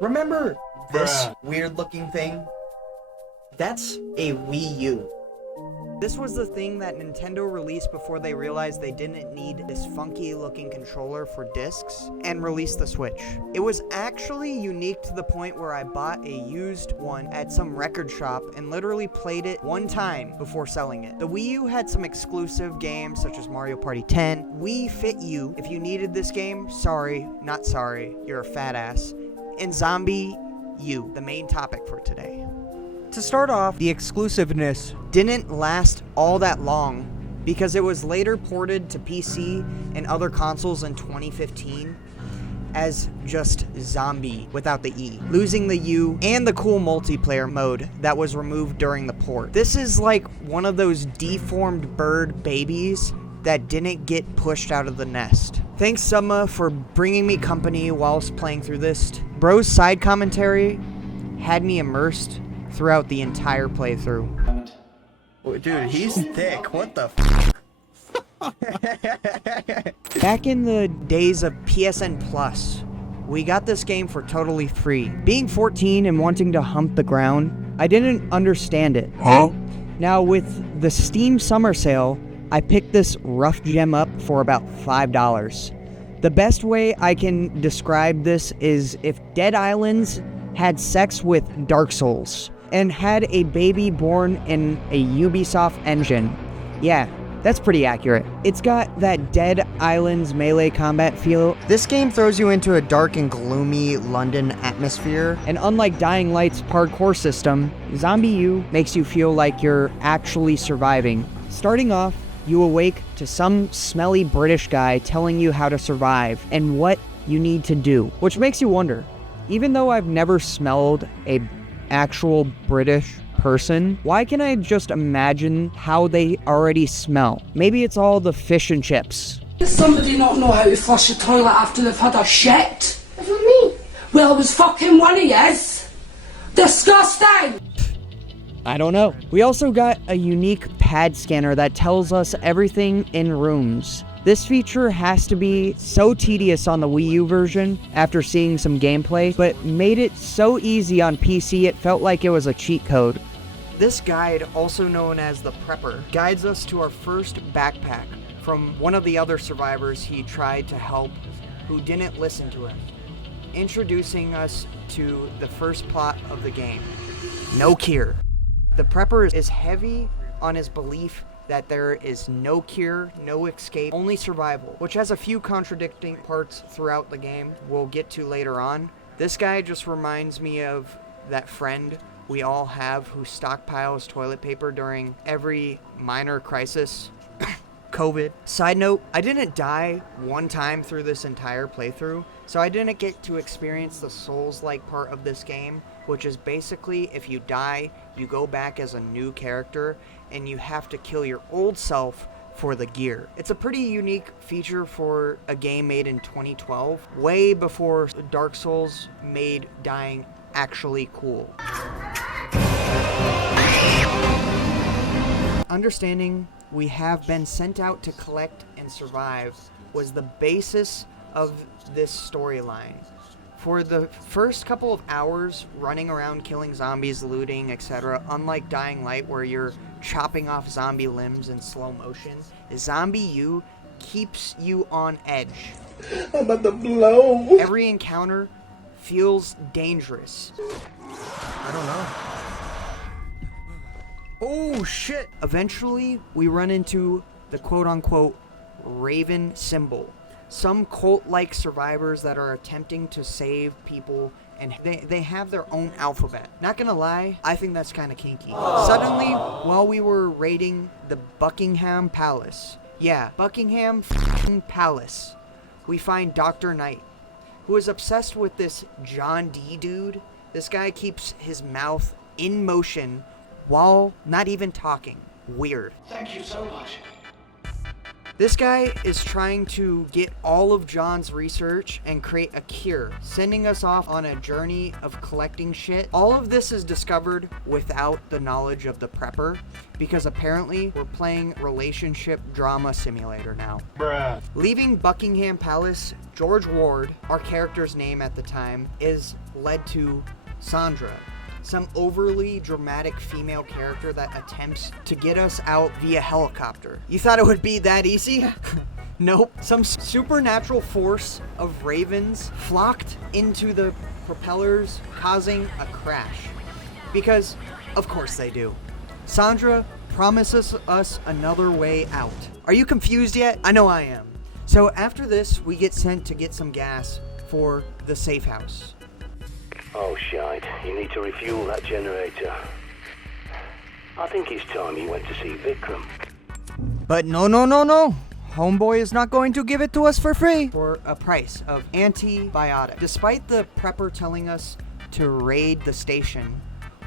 Remember this weird looking thing? That's a Wii U. This was the thing that Nintendo released before they realized they didn't need this funky looking controller for discs and released the Switch. It was actually unique to the point where I bought a used one at some record shop and literally played it one time before selling it. The Wii U had some exclusive games such as Mario Party 10, Wii Fit U. If you needed this game, sorry, not sorry, you're a fat ass. And Zombie U, the main topic for today. To start off, the exclusiveness didn't last all that long because it was later ported to PC and other consoles in 2015 as just Zombie without the E, losing the U and the cool multiplayer mode that was removed during the port. This is like one of those deformed bird babies that didn't get pushed out of the nest. Thanks Summa for bringing me company whilst playing through this. Bro's side commentary had me immersed throughout the entire playthrough. Dude, he's thick. What the Back in the days of PSN Plus, we got this game for totally free. Being 14 and wanting to hump the ground, I didn't understand it. Now with the Steam Summer Sale, I picked this rough gem up for about $5. The best way I can describe this is if Dead Islands had sex with Dark Souls and had a baby born in a Ubisoft engine. Yeah, that's pretty accurate. It's got that Dead Islands melee combat feel. This game throws you into a dark and gloomy London atmosphere, and unlike Dying Light's parkour system, Zombie U makes you feel like you're actually surviving. Starting off, you awake to some smelly British guy telling you how to survive and what you need to do, which makes you wonder, even though I've never smelled a actual British person, why can I just imagine how they already smell? Maybe it's all the fish and chips. Does somebody not know how to flush a toilet after they've had a shit? It was me. Well, it was fucking one of yous. Disgusting! I don't know. We also got a unique pad scanner that tells us everything in rooms. This feature has to be so tedious on the Wii U version after seeing some gameplay, but made it so easy on PC it felt like it was a cheat code. This guide, also known as the Prepper, guides us to our first backpack from one of the other survivors he tried to help who didn't listen to him, introducing us to the first plot of the game. No cure. The Prepper is heavy on his belief that there is no cure, no escape, only survival, which has a few contradicting parts throughout the game we'll get to later on. This guy just reminds me of that friend we all have who stockpiles toilet paper during every minor crisis. COVID. Side note, I didn't die one time through this entire playthrough, so I didn't get to experience the Souls-like part of this game, which is basically if you die, you go back as a new character, and you have to kill your old self for the gear. It's a pretty unique feature for a game made in 2012, way before Dark Souls made dying actually cool. Understanding we have been sent out to collect and survive was the basis of this storyline. For the first couple of hours running around killing zombies, looting, etc., unlike Dying Light where you're chopping off zombie limbs in slow motion, Zombie U keeps you on edge. I'm about to blow. Every encounter feels dangerous. I don't know. Oh shit! Eventually, we run into the quote-unquote Raven symbol. Some cult-like survivors that are attempting to save people, and they have their own alphabet. Not gonna lie, I think that's kinda kinky. Suddenly, while we were raiding the Buckingham Palace, yeah, Buckingham f***ing Palace, we find Dr. Knight, who is obsessed with this John D dude. This guy keeps his mouth in motion while not even talking. Weird. Thank you so much. This guy is trying to get all of John's research and create a cure, sending us off on a journey of collecting shit. All of this is discovered without the knowledge of the Prepper, because apparently we're playing relationship drama simulator now. Bruh. Leaving Buckingham Palace, George Ward, our character's name at the time, is led to Sandra, some overly dramatic female character that attempts to get us out via helicopter. You thought it would be that easy? Nope. Some supernatural force of ravens flocked into the propellers, causing a crash. Because, of course they do. Sandra promises us another way out. Are you confused yet? I know I am. So after this, we get sent to get some gas for the safe house. Oh, shite. You need to refuel that generator. I think it's time you went to see Vikram. But no. Homeboy is not going to give it to us for free for a price of antibiotic. Despite the prepper telling us to raid the station,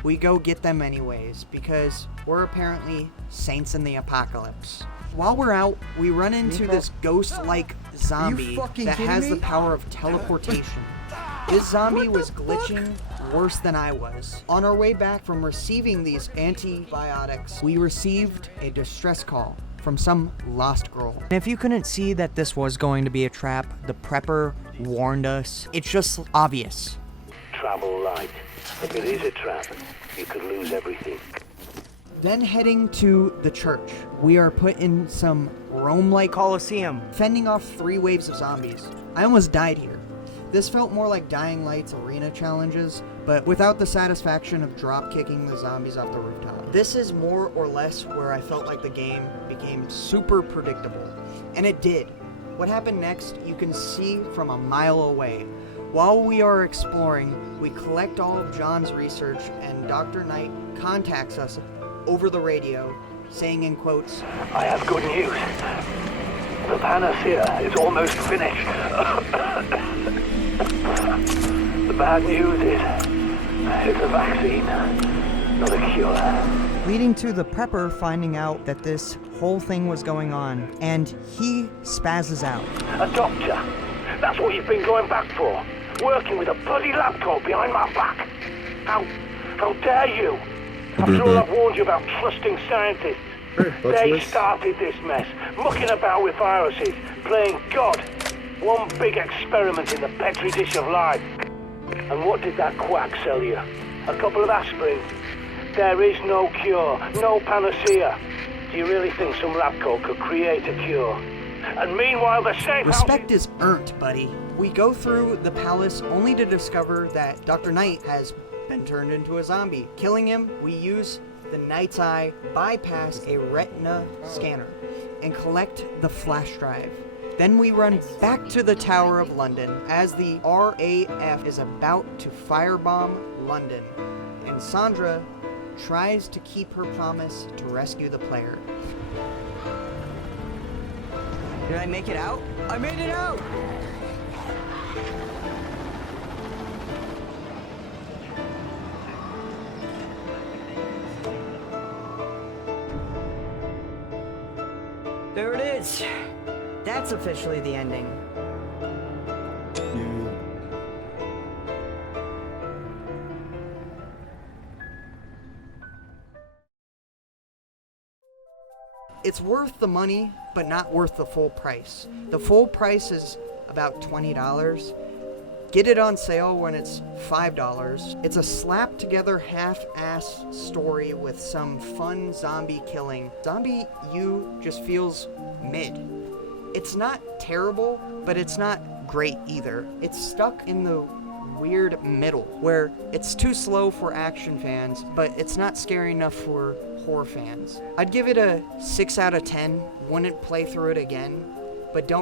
we go get them anyways because we're apparently saints in the apocalypse. While we're out, we run into this ghost-like zombie that has the power of teleportation. This zombie was glitching worse than I was. On our way back from receiving these antibiotics, we received a distress call from some lost girl. And if you couldn't see that this was going to be a trap, the prepper warned us. It's just obvious. Travel light. If it is a trap, you could lose everything. Then heading to the church, we are put in some Rome-like coliseum, fending off 3 waves of zombies. I almost died here. This felt more like Dying Light's arena challenges, but without the satisfaction of drop-kicking the zombies off the rooftop. This is more or less where I felt like the game became super predictable. And it did. What happened next, you can see from a mile away. While we are exploring, we collect all of John's research, and Dr. Knight contacts us over the radio, saying in quotes, I have good news. The panacea is almost finished. The bad news is, it's a vaccine, not a cure. Leading to the prepper finding out that this whole thing was going on, and he spazzes out. A doctor? That's what you've been going back for? Working with a bloody lab coat behind my back? How dare you? After all I've warned you about trusting scientists. They started this mess, mucking about with viruses, playing God. One big experiment in the petri dish of life. And what did that quack sell you? A couple of aspirin? There is no cure, no panacea. Do you really think some lab coat could create a cure? And meanwhile, the safe Respect is earned, buddy. We go through the palace only to discover that Dr. Knight has been turned into a zombie. Killing him, we use the Knight's Eye, bypass a retina scanner, and collect the flash drive. Then we run back to the Tower of London as the RAF is about to firebomb London, and Sandra tries to keep her promise to rescue the player. Did I make it out? I made it out! There it is. That's officially the ending. It's worth the money, but not worth the full price. The full price is about $20. Get it on sale when it's $5. It's a slap-together half-ass story with some fun zombie killing. Zombie U just feels mid. It's not terrible, but it's not great either. It's stuck in the weird middle, where it's too slow for action fans, but it's not scary enough for horror fans. I'd give it a 6 out of 10. Wouldn't play through it again, but don't